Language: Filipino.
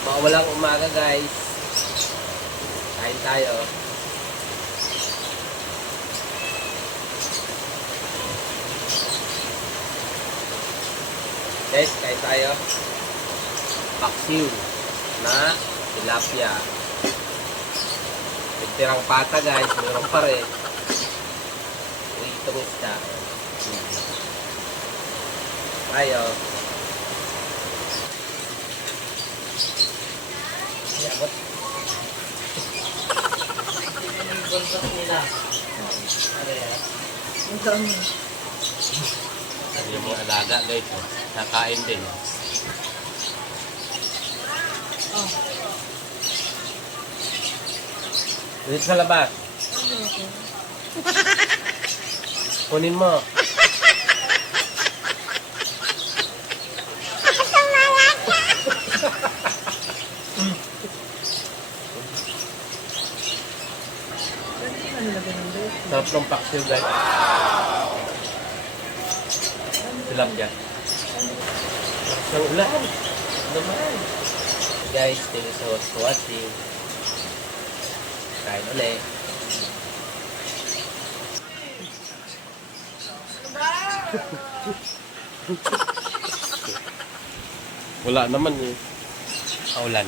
Mawalang umaga guys. Kain tayo. Guys, kain tayo. Paksiw na tilapia. May tirang pata guys. Meron pa rin. Itong isda. Tayo. Yabot. Ang bundok nila. Ano yan? Ang dami. Yung mga alaga guys. Nakain din. Oh. Dito sa labas. Kunin mo. Sarap ng paksiw guys. Tilapia. Ang ulan. Naman. Guys, thank you so much for watching. Kain ulit. Wala naman eh. Aulan.